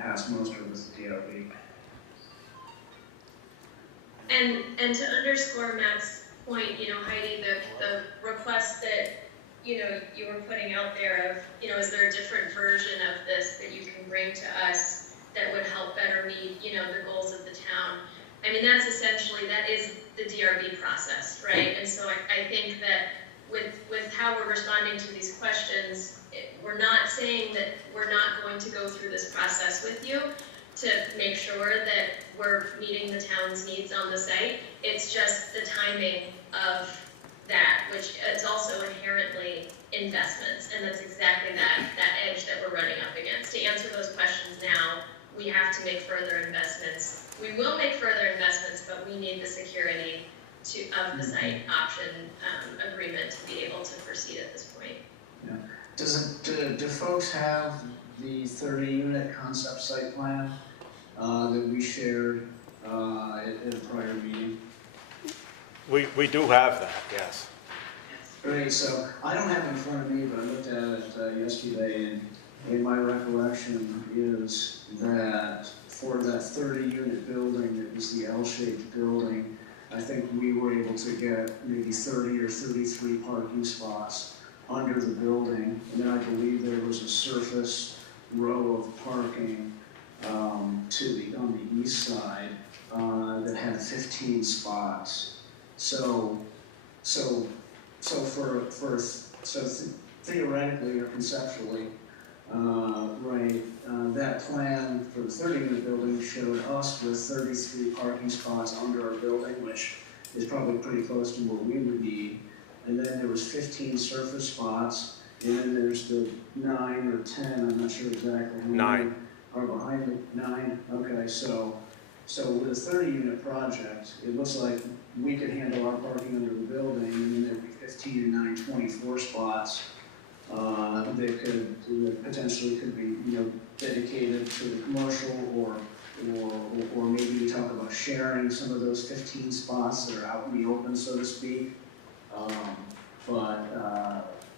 pass muster with the DRB. And to underscore Matt's point, Heidi, the request that, you were putting out there of, is there a different version of this that you can bring to us that would help better meet, the goals of the town? I mean, that is the DRB process, right? And so I think that with how we're responding to these questions, we're not saying that we're not going to go through this process with you to make sure that we're meeting the town's needs on the site. It's just the timing of that, which is also inherently investments, and that's exactly that edge that we're running up against. To answer those questions now, we have to make further investments. We will make further investments, but we need the security of the site option agreement to be able to proceed at this point. Yeah. Do folks have the 30-unit concept site plan that we shared at a prior meeting? We do have that, yes. Great, so I don't have it in front of me, but I looked at it yesterday, and my recollection is that for that 30-unit building, it was the L-shaped building, I think we were able to get maybe 30 or 33 parking spots under the building, and then I believe there was a surface row of parking on the east side that had 15 spots. So theoretically or conceptually, right, that plan for the 30-unit building showed us with 33 parking spots under our building, which is probably pretty close to what we would need. And then there was 15 surface spots, and then there's the 9 or 10, I'm not sure exactly how many 9 are behind the 9. Okay, so with a 30-unit project, it looks like we could handle our parking under the building, and then there'd be 15 and 9, 24 spots that potentially could be, dedicated to the commercial, or maybe we talk about sharing some of those 15 spots that are out in the open, so to speak.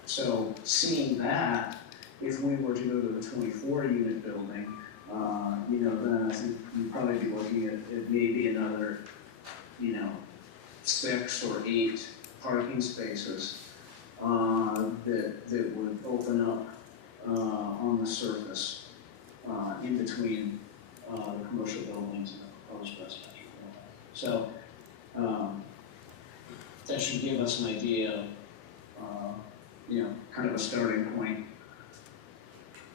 So seeing that, if we were to go to the 24-unit building, then I think you'd probably be looking at maybe another, 6 or 8 parking spaces that would open up on the surface in between the commercial buildings and the proposed residential building. So that should give us an idea of, kind of a starting point.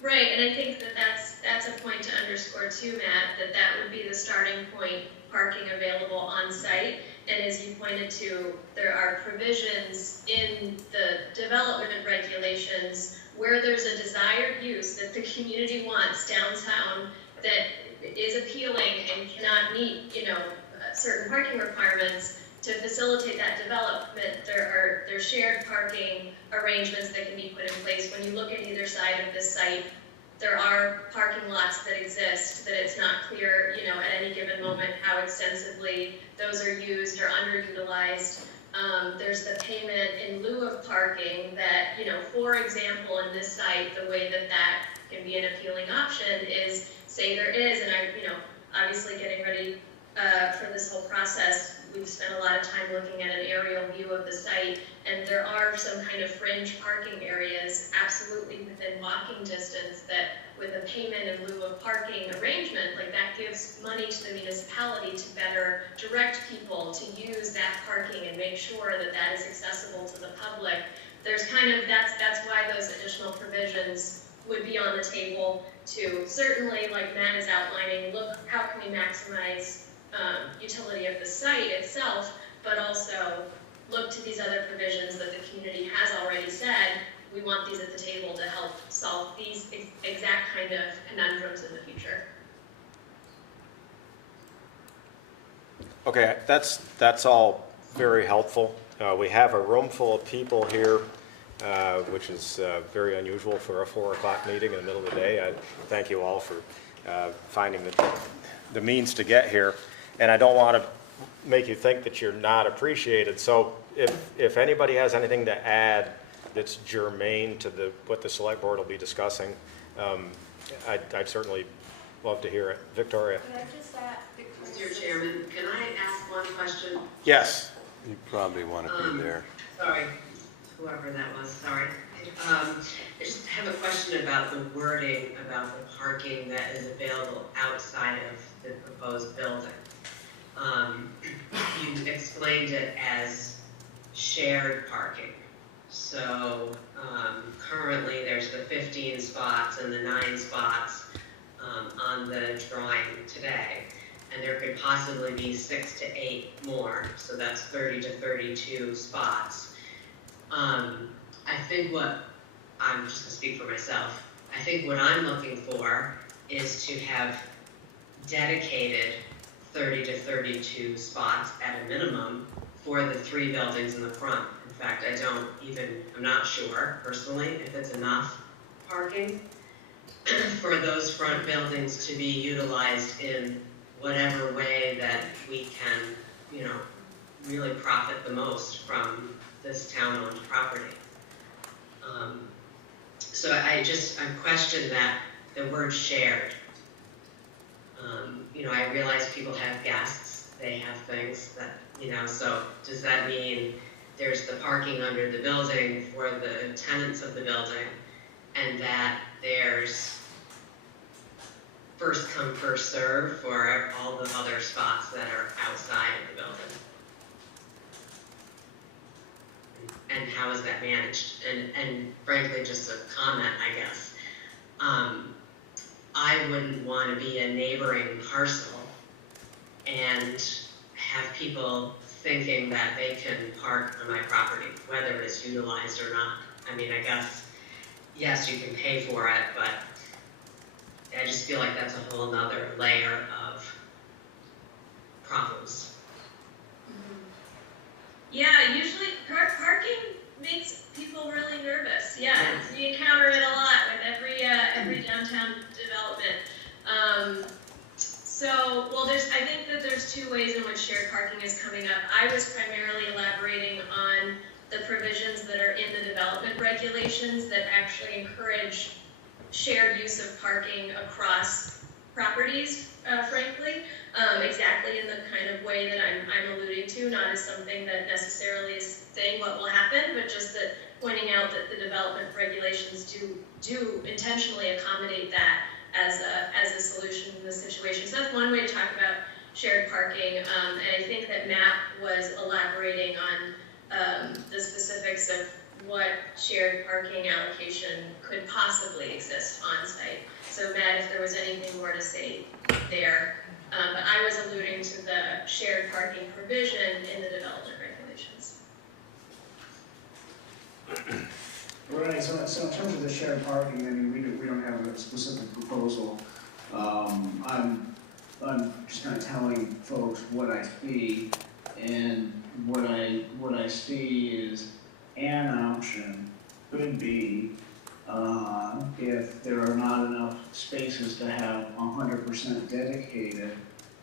Right, and I think that that's a point to underscore too, Matt, that would be the starting point, parking available on site. And as you pointed to, there are provisions in the development regulations where there's a desired use that the community wants downtown that is appealing and cannot meet, certain parking requirements. To facilitate that development, there's shared parking arrangements that can be put in place. When you look at either side of this site, there are parking lots that exist that it's not clear, at any given moment how extensively those are used or underutilized. There's the payment in lieu of parking that, for example, in this site, the way that can be an appealing option is, say there is, and obviously getting ready for this whole process, we've spent a lot of time looking at an aerial view of the site, and there are some kind of fringe parking areas absolutely within walking distance that with a payment in lieu of parking arrangement, like that gives money to the municipality to better direct people to use that parking and make sure that that is accessible to the public. There's that's why those additional provisions would be on the table to certainly, like Matt is outlining, look, how can we maximize utility of the site itself, but also look to these other provisions that the community has already said, we want these at the table to help solve these exact kind of conundrums in the future. Okay, that's all very helpful. We have a room full of people here, which is very unusual for a 4 o'clock meeting in the middle of the day. I thank you all for finding the means to get here. And I don't want to make you think that you're not appreciated. So if anybody has anything to add that's germane to what the select board will be discussing, I'd certainly love to hear it. Victoria? Could I just add, Mr. Chairman, can I ask one question? Yes. You probably want to be there. Sorry, whoever that was, sorry. I just have a question about the wording about the parking that is available outside of the proposed building. You explained it as shared parking. So currently there's the 15 spots and the 9 spots on the drawing today. And there could possibly be 6 to 8 more, so that's 30 to 32 spots. I think I'm just gonna speak for myself, I think what I'm looking for is to have dedicated 30 to 32 spots at a minimum for the 3 buildings in the front. In fact, I'm not sure personally if it's enough parking for those front buildings to be utilized in whatever way that we can, really profit the most from this town-owned property. So I question that, the word shared. I realize people have guests, they have things that, so does that mean there's the parking under the building for the tenants of the building, and that there's first come, first serve for all the other spots that are outside of the building? And how is that managed? And frankly, just a comment, I guess. I wouldn't want to be a neighboring parcel and have people thinking that they can park on my property, whether it's utilized or not. I mean, I guess, yes, you can pay for it, but I just feel like that's a whole nother layer of problems. Yeah, usually parking makes people really nervous. Yeah, we encounter it a lot with every downtown development. I think that there's 2 ways in which shared parking is coming up. I was primarily elaborating on the provisions that are in the development regulations that actually encourage shared use of parking across properties, frankly, exactly in the kind of way that I'm alluding to, not as something that necessarily is saying what will happen, but just that pointing out that the development regulations do intentionally accommodate that as a solution to the situation. So that's one way to talk about shared parking, and I think that Matt was elaborating on the specifics of what shared parking allocation could possibly exist on site. So Matt, if there was anything more to say there, but I was alluding to the shared parking provision in the development regulations. Right, so in terms of the shared parking, I mean, we don't have a specific proposal. I'm just kind of telling folks what I see, and what I see is an option could be if there are not enough spaces to have 100% dedicated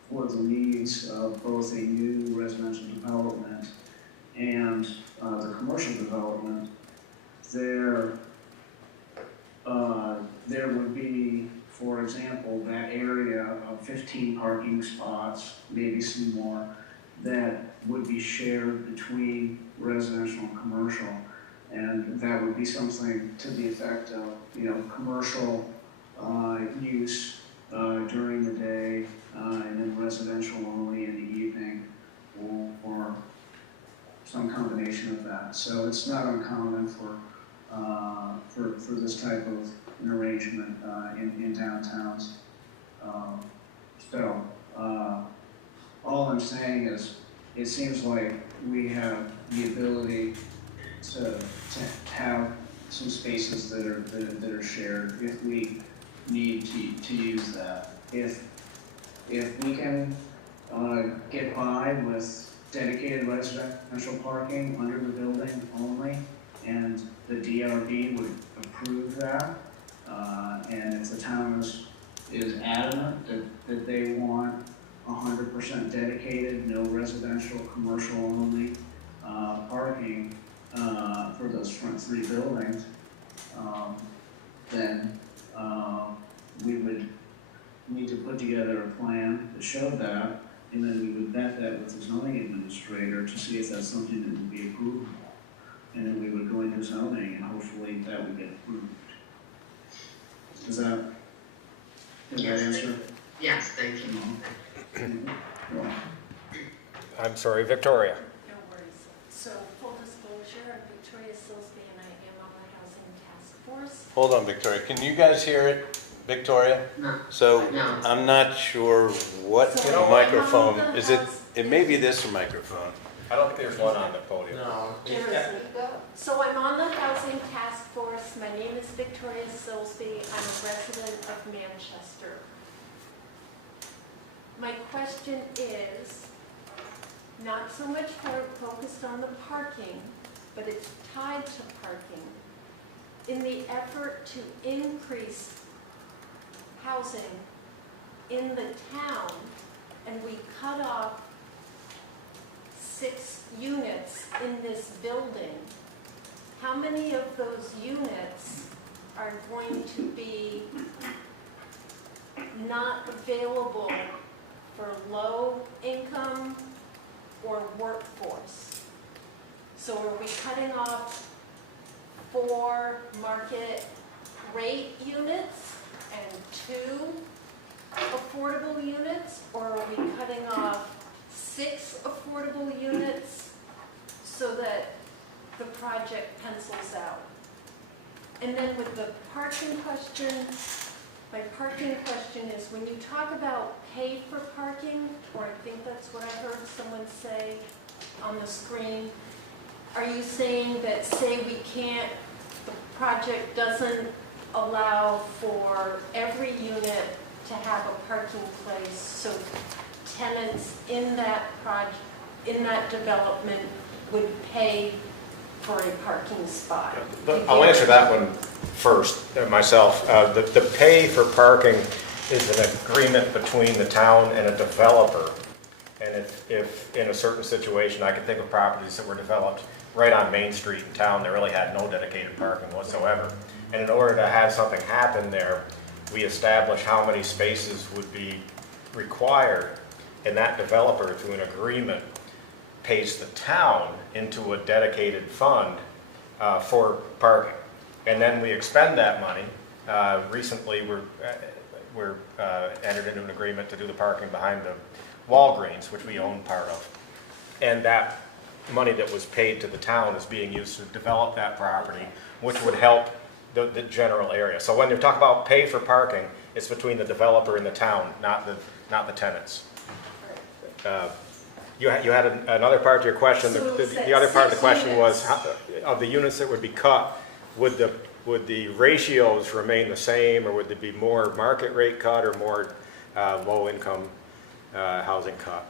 for the needs of both a new residential development and the commercial development, there would be, for example, that area of 15 parking spots, maybe some more, that would be shared between residential and commercial. And that would be something to the effect of, commercial use during the day, and then residential only in the evening, or some combination of that. So it's not uncommon for this type of an arrangement in downtowns. All I'm saying is, it seems like we have the ability to have some spaces that are shared if we need to use that. If we can get by with dedicated residential parking under the building only, and the DRB would approve that, and if the town is adamant that they want 100% dedicated, no residential, commercial only parking for those front 3 buildings, then we would need to put together a plan that showed that, and then we would vet that with the zoning administrator to see if that's something that would be approvable. And then we would go into zoning and hopefully that would get approved. Does that Yes, answer? Yes, thank you. Well, I'm sorry, Victoria. No worries. So, full disclosure, I'm Victoria Silsby and I am on the Housing Task Force. Hold on, Victoria. Can you guys hear it, Victoria? No. So No. I'm not sure what So, the I'm microphone, on the is it, House- it may be this microphone. I don't think there's one on the podium. There isn't. So I'm on the Housing Task Force. My name is Victoria Silsby. I'm a resident of Manchester. My question is not so much focused on the parking, but it's tied to parking. In the effort to increase housing in the town, and we cut off 6 units in this building, how many of those units are going to be not available for low income or workforce? So are we cutting off 4 market rate units and 2 affordable units? Or are we cutting off 6 affordable units so that the project pencils out? And then with the parking question, my parking question is, when you talk about pay for parking, or I think that's what I heard someone say on the screen, are you saying that, say we can't, the project doesn't allow for every unit to have a parking place, so tenants in that project, in that development would pay for a parking spot? I'll answer that one first, myself. The pay for parking is an agreement between the town and a developer. And if in a certain situation, I can think of properties that were developed right on Main Street in town that really had no dedicated parking whatsoever. And in order to have something happen there, we establish how many spaces would be required, and that developer, through an agreement, pays the town into a dedicated fund for parking. And then we expend that money. Recently, we're entered into an agreement to do the parking behind the Walgreens, which we own part of. And that money that was paid to the town is being used to develop that property, which would help the general area. So when you talk about pay for parking, it's between the developer and the town, not the tenants. You had another part to your question. So The other part of the question was, units. of the units that would be cut, would the ratios remain the same, or would there be more market rate cut or more low-income housing cut?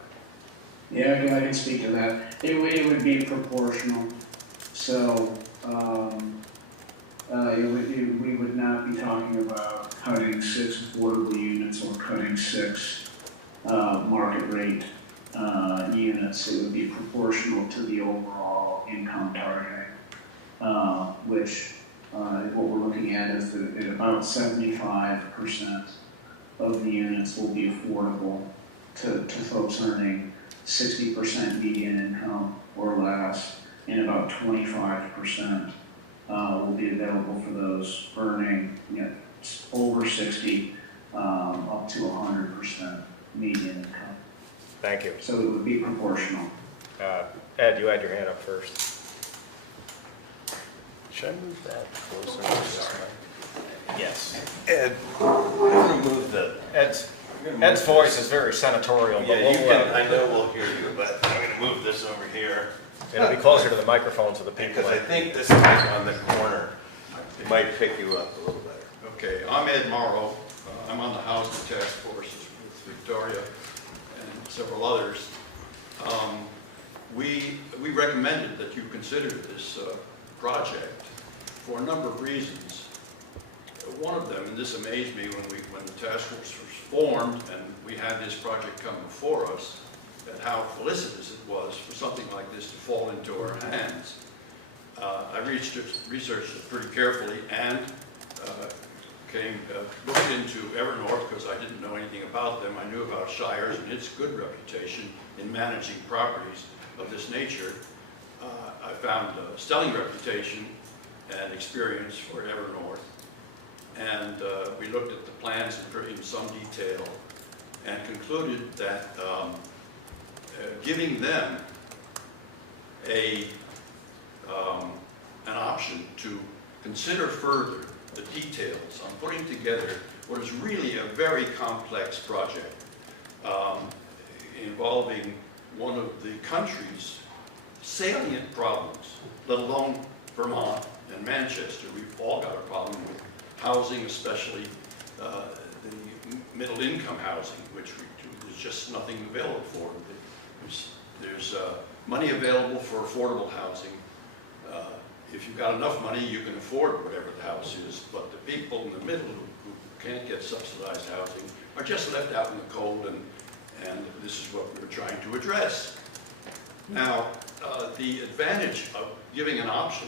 yeah, I can speak to that. It would be proportional. So, we would not be talking about cutting 6 affordable units or cutting 6 market rate units. It would be proportional to the overall income targeting, which what we're looking at is that about 75% of the units will be affordable to folks earning 60% median income or less, and about 25% will be available for those earning over 60 up to 100% median income. Thank you. So it would be proportional. Ed, you had your hand up first. Should I move that closer to this mic? Yes. Ed, I'm gonna move the. Ed's voice is very senatorial, but Yeah, you we'll, can, I know we'll hear you, but I'm gonna move this over here. it'll be closer to the microphone so the people. Because I think this mic on the corner might pick you up a little better. Okay, I'm Ed Morrow. I'm on the Housing Task Force with Victoria and several others. We recommended that you consider this project for a number of reasons. One of them, and this amazed me when the task force was formed and we had this project come before us, that how felicitous it was for something like this to fall into our hands. I researched it pretty carefully, and looked into Evernorth because I didn't know anything about them. I knew about Shires and its good reputation in managing properties of this nature. I found a stellar reputation and experience for Evernorth. And we looked at the plans in some detail and concluded that giving them an option to consider further the details on putting together what is really a very complex project involving one of the country's salient problems, let alone Vermont and Manchester. We've all got a problem with housing, especially the middle-income housing, which there's just nothing available for. There's money available for affordable housing. If you've got enough money, you can afford whatever the house is, but the people in the middle who can't get subsidized housing are just left out in the cold, and this is what we're trying to address. Now, the advantage of giving an option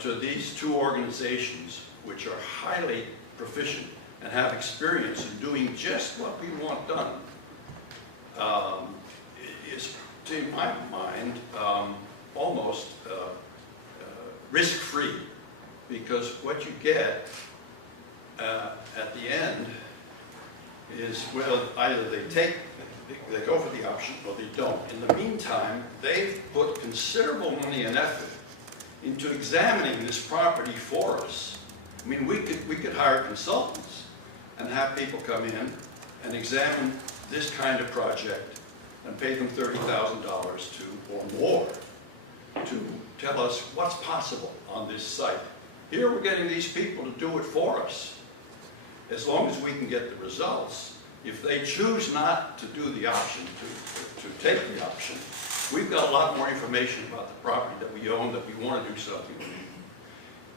to these two organizations, which are highly proficient and have experience in doing just what we want done, is, to my mind, almost risk-free, because what you get at the end is, well, either they go for the option or they don't. In the meantime, they've put considerable money and effort into examining this property for us. I mean, we could hire consultants and have people come in and examine this kind of project and pay them $30,000 or more to tell us what's possible on this site. Here we're getting these people to do it for us. As long as we can get the results, if they choose not to do the option, to take the option, we've got a lot more information about the property that we own, that we want to do something with.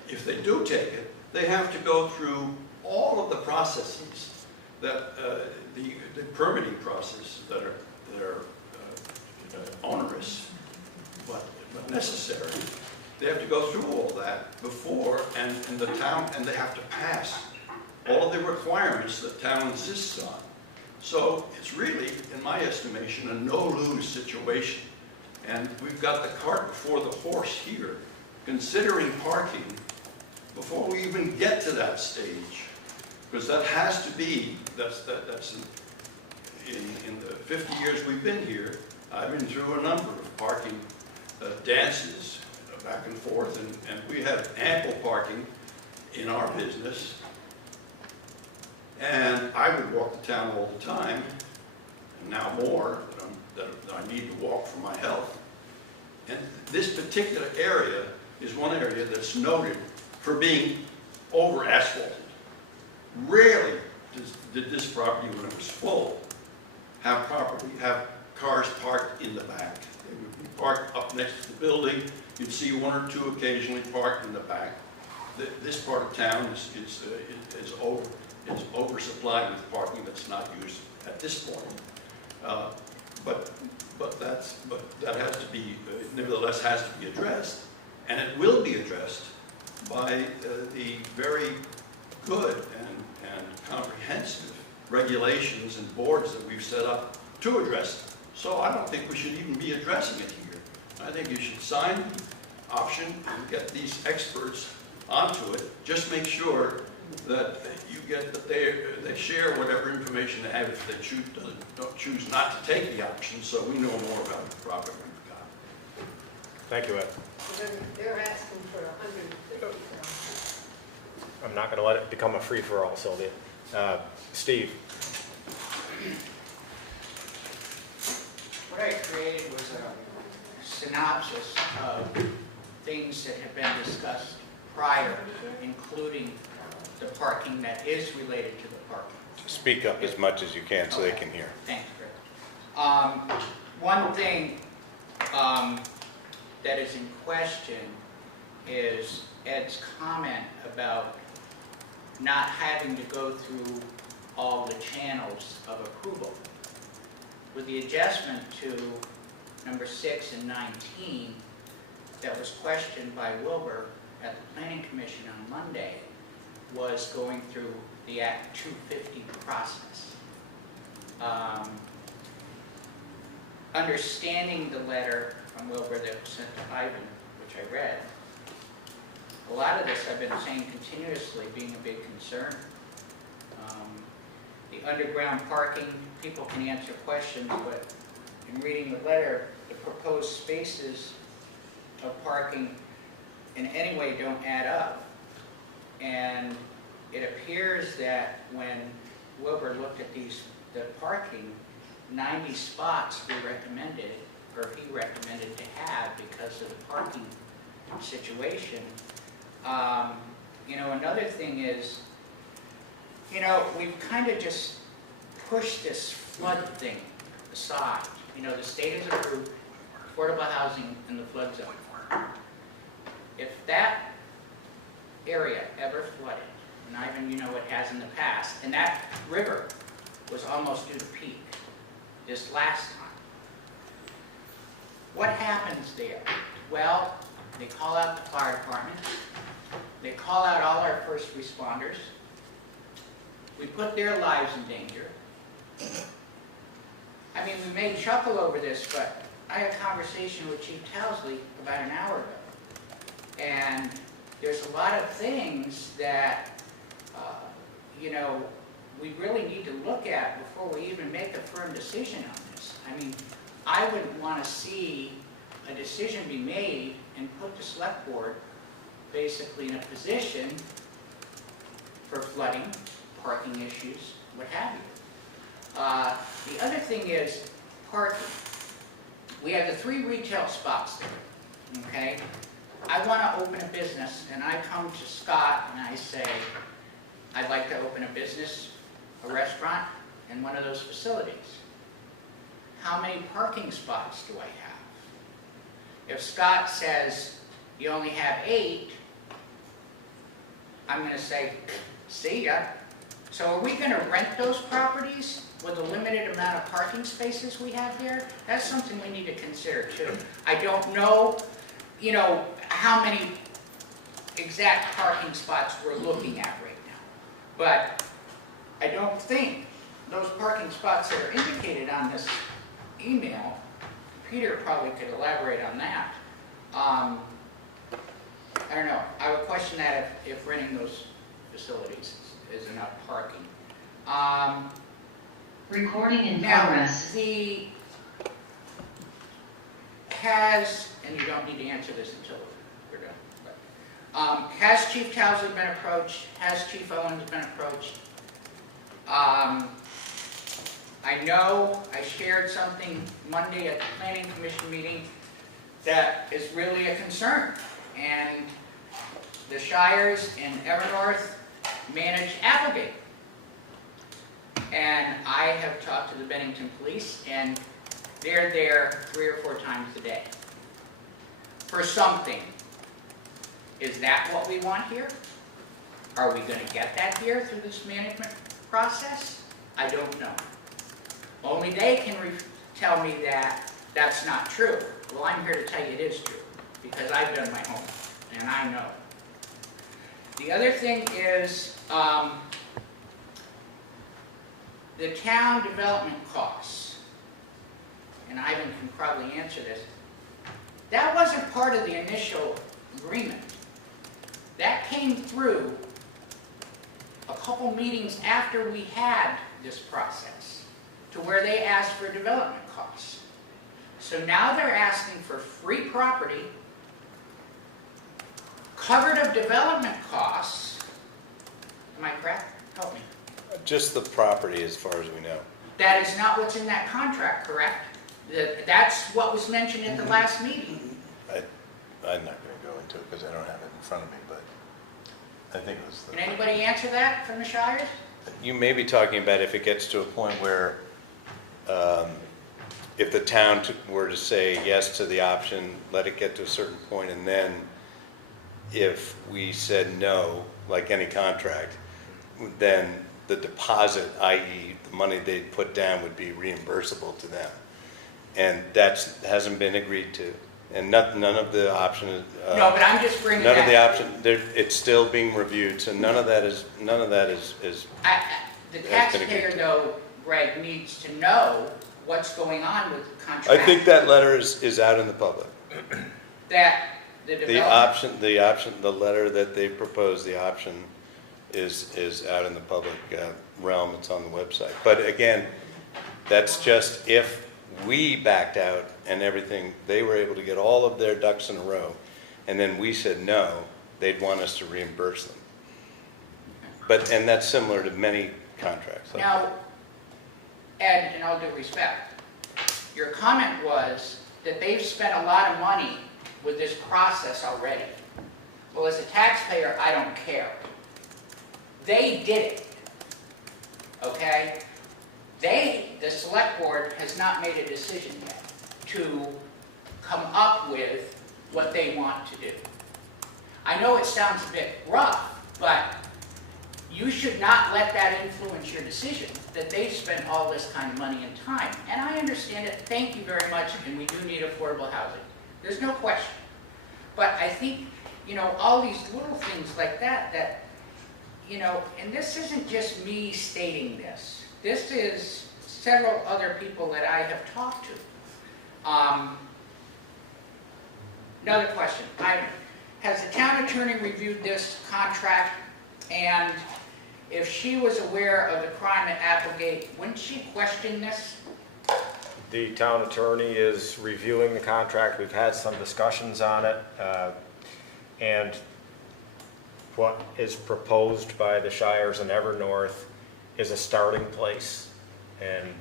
If they do take it, they have to go through all of the processes that the permitting process that are onerous, but necessary. They have to go through all that before, and the town, and they have to pass all of the requirements that town insists on. So it's really, in my estimation, a no-lose situation. And we've got the cart before the horse here, considering parking before we even get to that stage. Because that has to be, that's in the 50 years we've been here, I've been through a number of parking dances back and forth, and we have ample parking in our business. And I would walk the town all the time, and now more, that I need to walk for my health. And this particular area is one area that's noted for being over asphalted. Rarely did this property, when it was full, have cars parked in the back. They would be parked up next to the building. You'd see one or two occasionally parked in the back. This part of town is oversupplied with parking that's not used at this point. But that has to be, nevertheless, has to be addressed, and it will be addressed by the very good and comprehensive regulations and boards that we've set up to address it. So I don't think we should even be addressing it here. I think you should sign the option and get these experts onto it. Just make sure that you get that they share whatever information they have if they don't choose not to take the option, so we know more about the property we've got. Thank you, Ed. They're asking for $150,000. I'm not going to let it become a free-for-all, Sylvia. Steve. What I created was a synopsis of things that have been discussed prior, including the parking that is related to the parking. Speak up as much as you can so they can hear. Thanks, Chris. One thing that is in question is Ed's comment about not having to go through all the channels of approval. With the adjustment to number 6 and 19 that was questioned by Wilbur at the Planning Commission on Monday, was going through the Act 250 process. Understanding the letter from Wilbur that was sent to Ivan, which I read, a lot of this I've been saying continuously being a big concern. The underground parking, people can answer questions, but in reading the letter, the proposed spaces of parking in any way don't add up. And it appears that when Wilbur looked at the parking, 90 spots were recommended, or he recommended to have because of the parking situation. Another thing is, we've kind of just pushed this flood thing aside. The state has approved affordable housing in the flood zone. If that area ever flooded, and Ivan, it has in the past, and that river was almost due to peak this last time. What happens there? Well, they call out the fire department. They call out all our first responders. We put their lives in danger. We may chuckle over this, but I had a conversation with Chief Towsley about an hour ago. And there's a lot of things that, we really need to look at before we even make a firm decision on this. I wouldn't want to see a decision be made and put the select board basically in a position for flooding, parking issues, what have you. The other thing is parking. We have the 3 retail spots there, okay? I want to open a business, and I come to Scott and I say, I'd like to open a business, a restaurant, in one of those facilities. How many parking spots do I have? If Scott says you only have 8, I'm going to say, see ya. So are we going to rent those properties with the limited amount of parking spaces we have there? That's something we need to consider too. I don't know, how many exact parking spots we're looking at right now. But I don't think those parking spots that are indicated on this email, Peter probably could elaborate on that. I don't know. I would question that if renting those facilities is enough parking. Recording in Now, progress. And you don't need to answer this until we're done. But, has Chief Towsley been approached? Has Chief Owens been approached? I know I shared something Monday at the Planning Commission meeting that is really a concern. And the Shires and Evernorth manage Applegate. And I have talked to the Bennington Police, and they're there 3 or 4 times a day for something. Is that what we want here? Are we going to get that here through this management process? I don't know. Only they can tell me that that's not true. Well, I'm here to tell you it is true, because I've done my homework, and I know. The other thing is the town development costs, and Ivan can probably answer this. That wasn't part of the initial agreement. That came through a couple meetings after we had this process, to where they asked for development costs. So now they're asking for free property, covered of development costs. Am I correct? Help me. Just the property as far as we know. That is not what's in that contract, correct? That's what was mentioned at the last meeting. I'm not going to go into it because I don't have it in front of me, but I think it was Can anybody answer that from the Shires? You may be talking about if it gets to a point where if the town were to say yes to the option, let it get to a certain point, and then if we said no, like any contract, then the deposit, i.e. the money they'd put down, would be reimbursable to them. And that hasn't been agreed to. And none of the option, No, but I'm just bringing none of the that, option, it's still being reviewed, so none of that is, the gonna taxpayer get- though, Greg, needs to know what's going on with the contract. I think that letter is out in the public. That the The development. the letter that they proposed, the option is out in the public realm, it's on the website. But again, that's just if we backed out and everything, they were able to get all of their ducks in a row, and then we said no, they'd want us to reimburse them. And that's similar to many contracts. like Now, that. Ed, in all due respect, your comment was that they've spent a lot of money with this process already. Well, as a taxpayer, I don't care. They did it, okay? The select board has not made a decision yet to come up with what they want to do. I know it sounds a bit rough, but you should not let that influence your decision, that they've spent all this kind of money and time. And I understand it, thank you very much, and we do need affordable housing. There's no question. But I think, all these little things like that, and this isn't just me stating this. This is several other people that I have talked to. Another question. Has the town attorney reviewed this contract? And if she was aware of the crime at Applegate, wouldn't she question this? The town attorney is reviewing the contract. We've had some discussions on it. And what is proposed by the Shires and Evernorth is a starting place. And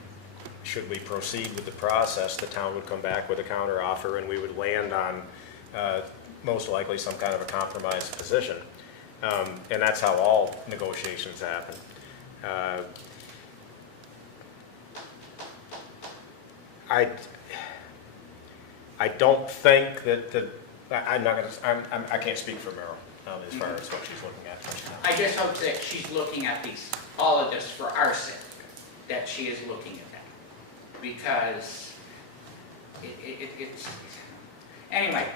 should we proceed with the process, the town would come back with a counteroffer and we would land on most likely some kind of a compromise position. And that's how all negotiations happen. I don't think that I can't speak for Merrill as far as what she's looking at right now. I just hope that she's looking at all of this for our sake, that she is looking at that. Because it's, anyway.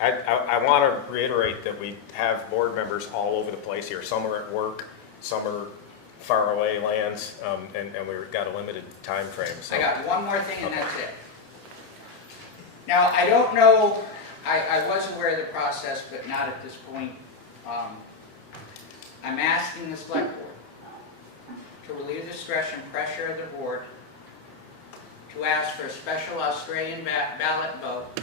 I want to reiterate that we have board members all over the place here. Some are at work, some are far away lands, and we've got a limited time frame. So. I got one more thing and that's it. Now, I don't know, I was aware of the process, but not at this point. I'm asking the select board to relieve the stress and pressure of the board to ask for a special Australian ballot vote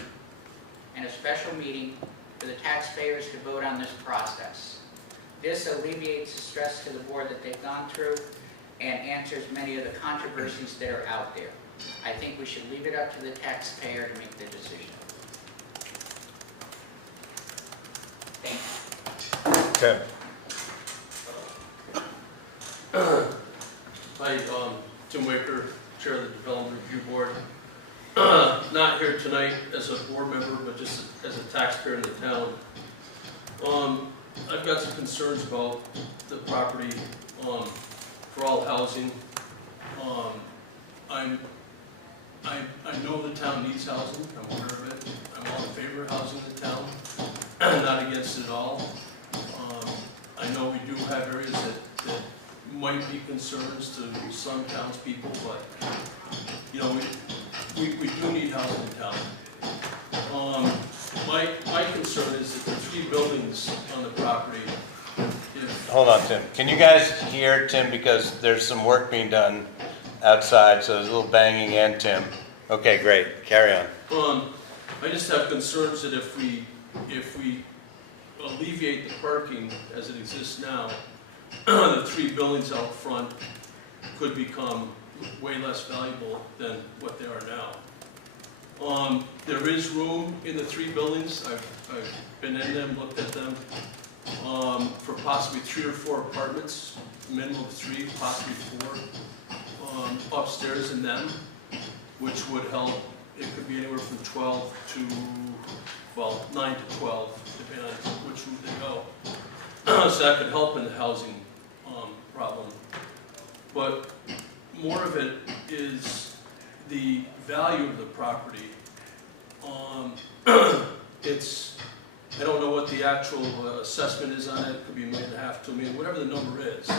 and a special meeting for the taxpayers to vote on this process. This alleviates the stress to the board that they've gone through and answers many of the controversies that are out there. I think we should leave it up to the taxpayer to make the decision. Thank you. Okay. Hi, Tim Waker, Chair of the Development Review Board. Not here tonight as a board member, but just as a taxpayer in the town. I've got some concerns about the property for all housing. I know the town needs housing, I'm aware of it. I'm all in favor of housing in the town, not against it at all. I know we do have areas that might be concerns to some townspeople, but, we do need housing in town. My concern is that the 3 buildings on the property, Hold on, Tim. Can you guys hear Tim, because there's some work being done outside, so there's a little banging and Tim. Okay, great. Carry on. I just have concerns that if we alleviate the parking as it exists now, the 3 buildings out front could become way less valuable than what they are now. There is room in the 3 buildings. I've been in them, looked at them, for possibly 3 or 4 apartments, minimum of 3, possibly 4, upstairs in them, which would help. It could be anywhere from 9 to 12, depending on which route they go. So that could help in the housing problem. But more of it is the value of the property It's, I don't know what the actual assessment is on it, it could be $1.5 million, $2 million, whatever the number is.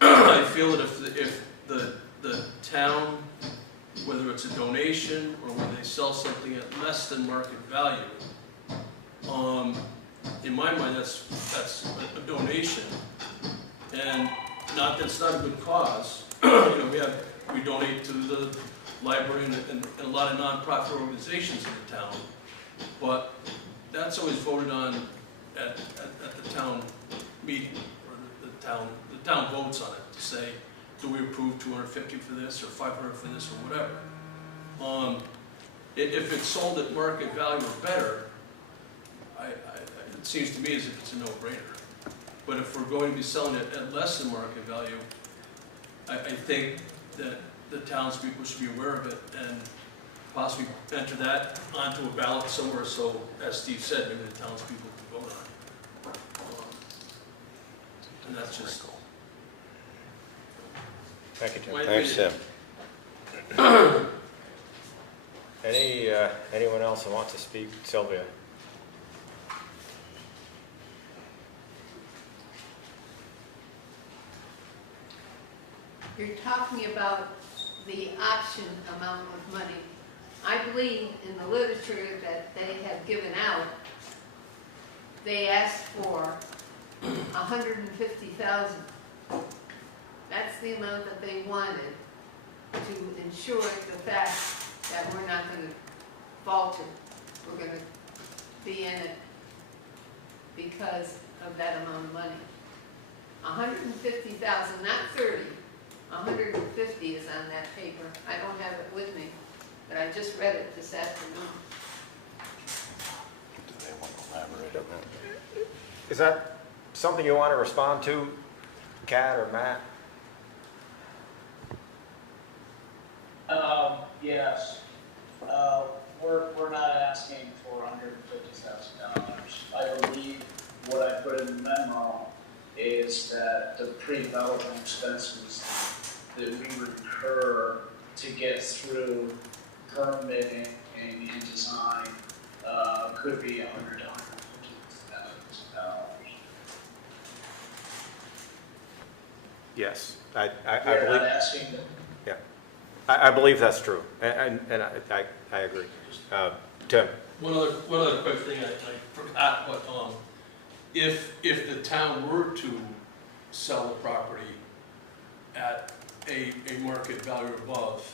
I feel that if the town, whether it's a donation or when they sell something at less than market value, in my mind, that's a donation. And not that it's not a good cause. You know, we donate to the library and a lot of nonprofit organizations in the town. But that's always voted on at the town meeting, or the town votes on it to say, do we approve $250 for this or $500 for this or whatever. If it's sold at market value or better, it seems to me as if it's a no-brainer. But if we're going to be selling it at less than market value, I think that the townspeople should be aware of it and possibly enter that onto a ballot somewhere, so, as Steve said, maybe the townspeople can vote on it. And that's just Thank you, Tim. my Thanks, opinion. Tim. Anyone else who wants to speak? Sylvia? You're talking about the option amount of money. I believe in the literature that they have given out, they asked for $150,000. That's the amount that they wanted to ensure the fact that we're not going to falter. We're going to be in it because of that amount of money. $150,000, not 30. 150 is on that paper. I don't have it with me, but I just read it this afternoon. Do they want to elaborate on that? Is that something you want to respond to, Kat or Matt? Yes. We're not asking for $150,000. I believe what I put in the memo is that the pre-development expenses that we would incur to get through permitting and design could be $100,000 to $150,000. Yes, I We're believe. not asking. Yeah, I believe that's true, and I agree. Tim? One other quick thing, I forgot, but if the town were to sell the property at a market value above,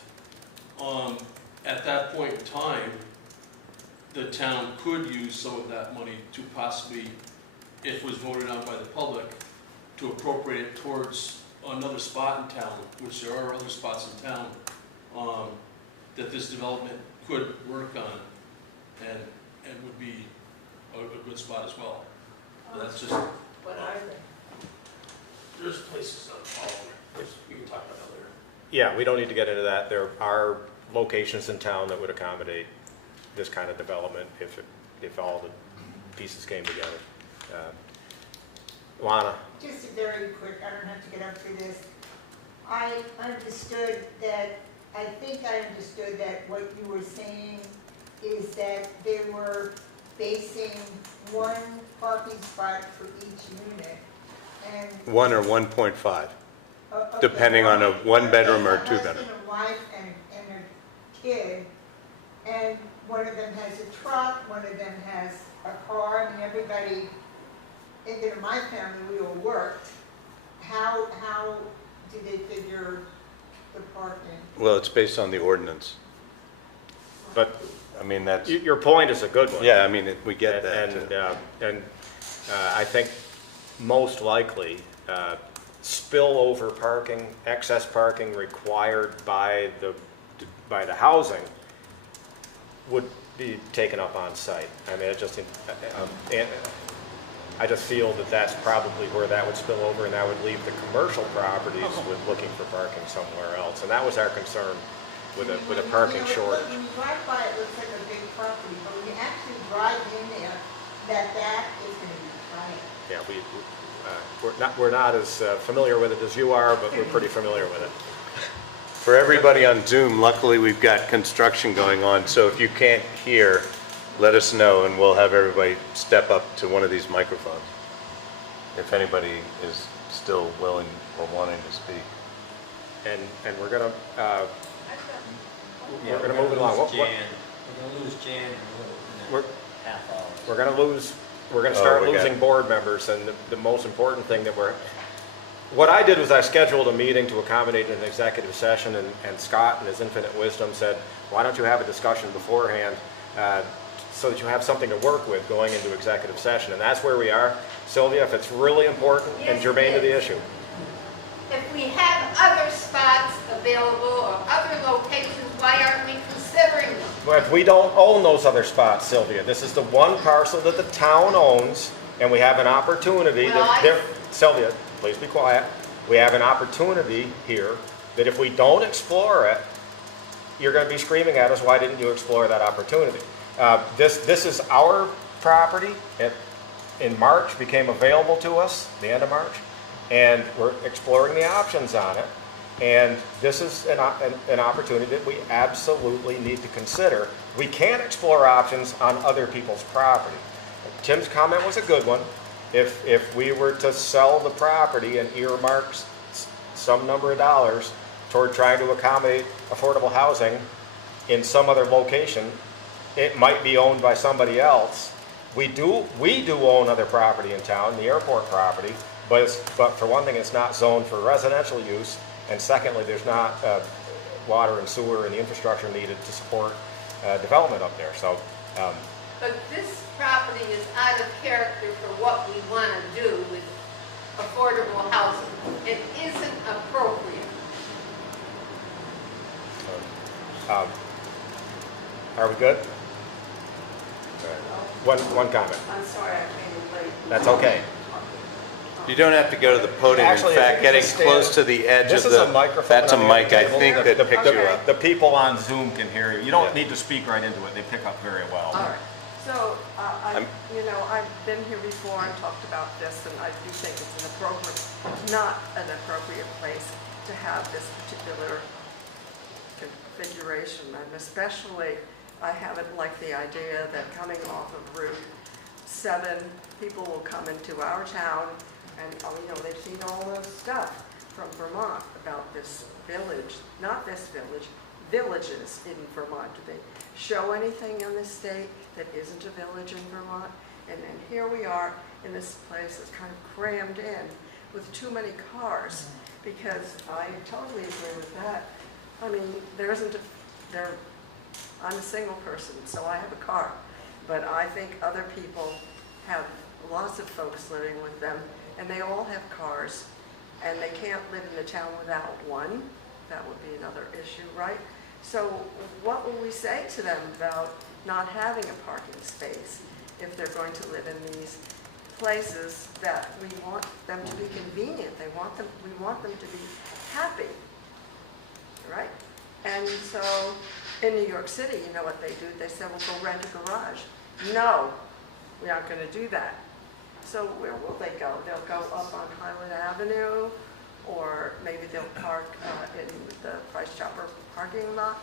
at that point in time, the town could use some of that money to possibly, if it was voted on by the public, to appropriate it towards another spot in town, which there are other spots in town, that this development could work on and would be a good spot as well. But that's just, What are they? there's places on Palmer, which we can talk about later. Yeah, we don't need to get into that. There are locations in town that would accommodate this kind of development if all the pieces came together. Lana? Just a very quick, I don't have to get up for this. I understood that, I think I understood that what you were saying is that they were basing one parking spot for each unit. And 1 or 1.5, okay, depending on a one-bedroom or there's a two-bedroom. husband, a wife, and a kid, and one of them has a truck, one of them has a car, and everybody, in my family, we all worked. How do they figure the parking? Well, it's based on the ordinance. But I mean, that's, your point is a good one. yeah, I mean, we get that. And I think most likely spillover parking, excess parking required by the housing would be taken up on site. I mean, I just feel that that's probably where that would spill over, and that would leave the commercial properties with looking for parking somewhere else. And that was our concern with a parking shortage. When you drive by, it looks like a big property, but when you actually drive in there, that is going to be tight. Yeah, we're not as familiar with it as you are, but we're pretty familiar with it. For everybody on Zoom, luckily we've got construction going on, so if you can't hear, let us know and we'll have everybody step up to one of these microphones. If anybody is still willing or wanting to speak. And we're gonna move it along. We're gonna lose Jan in We're- a half hour. We're gonna start we got- losing board members, and the most important thing that what I did was I scheduled a meeting to accommodate an executive session, and Scott in his infinite wisdom said, why don't you have a discussion beforehand, so that you have something to work with going into executive session, and that's where we are. Sylvia, if it's really important and Yes, germane to it the is. issue. If we have other spots available or other locations, why aren't we considering them? But if we don't own those other spots, Sylvia, this is the one parcel that the town owns, and we have an opportunity Well, Sylvia, please be quiet. We have an opportunity here that if we don't explore it, you're gonna be screaming at us, why didn't you explore that opportunity? This is our property. It, in March, became available to us, the end of March, and we're exploring the options on it. And this is an opportunity that we absolutely need to consider. We can't explore options on other people's property. Tim's comment was a good one. If we were to sell the property and earmark some number of dollars toward trying to accommodate affordable housing in some other location, it might be owned by somebody else. We do own other property in town, the airport property, but for one thing, it's not zoned for residential use, and secondly, there's not water and sewer and the infrastructure needed to support development up there. So, But this property is out of character for what we want to do with affordable housing. It isn't appropriate. are we good? One comment. I'm sorry I came in late. That's okay. You don't have to go to the podium. Actually, In if fact, you getting just stand- close to the edge This of is a the, microphone. that's a on the mic, I table. think, that picks you up. The people on Zoom can hear you. You don't Yeah. need to speak right into it. They pick up very well. All right. So, I'm- I've been here before and talked about this, and I do think it's not an appropriate place to have this particular configuration, and especially, I haven't liked the idea that coming off of Route 7, people will come into our town, and, they've seen all this stuff from Vermont about this village, not this village, villages in Vermont. Do they show anything in this state that isn't a village in Vermont? And then here we are in this place that's kind of crammed in with too many cars, because I totally agree with that. I mean, I'm a single person, so I have a car, but I think other people have lots of folks living with them, and they all have cars, and they can't live in the town without one. That would be another issue, right? So what will we say to them about not having a parking space if they're going to live in these places that we want them to be convenient? We want them to be happy, right? And so in New York City, you know what they do? They say, well, go rent a garage. No, we aren't going to do that. So where will they go? They'll go up on Highland Avenue, or maybe they'll park in the Price Chopper parking lot.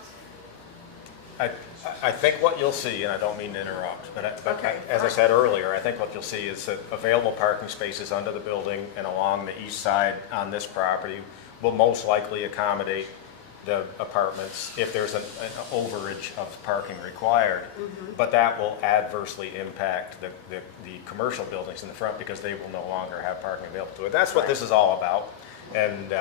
I think what you'll see, and I don't mean to interrupt, but Okay. as I said earlier, I think what you'll see is that available parking spaces under the building and along the east side on this property will most likely accommodate the apartments if there's an overage of parking required. But that will adversely impact the commercial buildings in the front, because they will no longer have parking available to it. That's what this is all about. And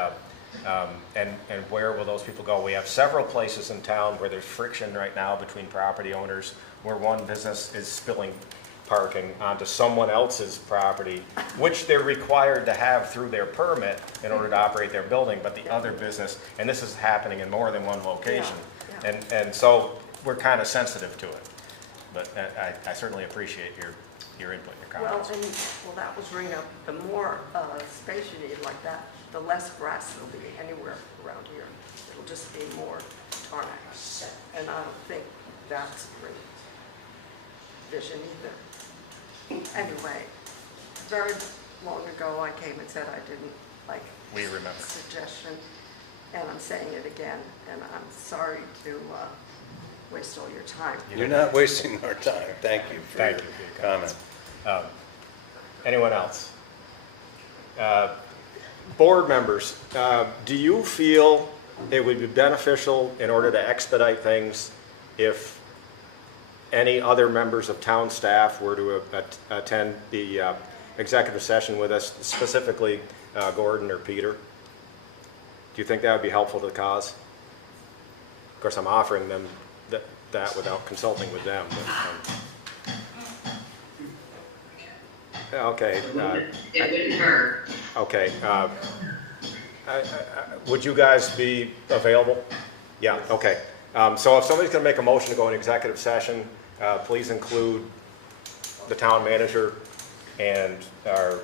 where will those people go? We have several places in town where there's friction right now between property owners, where one business is spilling parking onto someone else's property, which they're required to have through their permit in order to operate their building, but the other business, and this is happening in more than one location. Yeah. And so we're kind of sensitive to it. But I certainly appreciate your input, your comments. Well, that was bringing up, the more space you need like that, the less grass there'll be anywhere around here. It'll just be more tarmac. And I don't think that's a great vision either. Anyway, very long ago, I came and said I didn't like We remember. the suggestion. and I'm saying it again, and I'm sorry to waste all your time. You're not wasting our time. Thank you for Thank your you for your comment. Anyone else? Board members, do you feel it would be beneficial in order to expedite things if any other members of town staff were to attend the executive session with us, specifically Gordon or Peter? Do you think that would be helpful to the cause? Of course, I'm offering them that without consulting with them. But, okay. It wouldn't hurt. Okay. Would you guys be available? Yeah, okay. So if somebody's going to make a motion to go in executive session, please include the town manager and our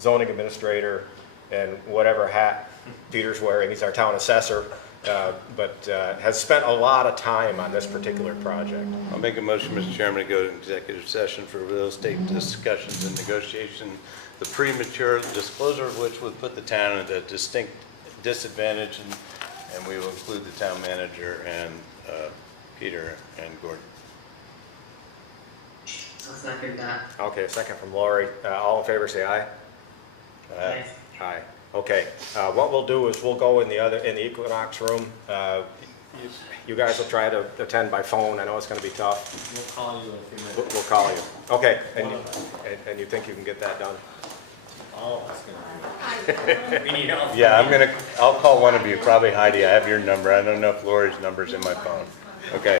zoning administrator and whatever hat Peter's wearing. He's our town assessor, but has spent a lot of time on this particular project. I'll make a motion, Mr. Chairman, to go to executive session for real estate discussions and negotiation, the premature disclosure of which would put the town at a distinct disadvantage, and we will include the town manager and Peter and Gordon. I'll second that. Okay, a second from Lori. All in favor, say aye. Aye. Aye. Okay. What we'll do is we'll go in the Equinox room. You guys will try to attend by phone. I know it's going to be tough. We'll call you in a few minutes. We'll call you. Okay. And you think you can get that done? All of us gonna do it. We need help. Yeah, I'll call one of you, probably Heidi. I have your number. I don't know if Lori's number's in my phone. Okay.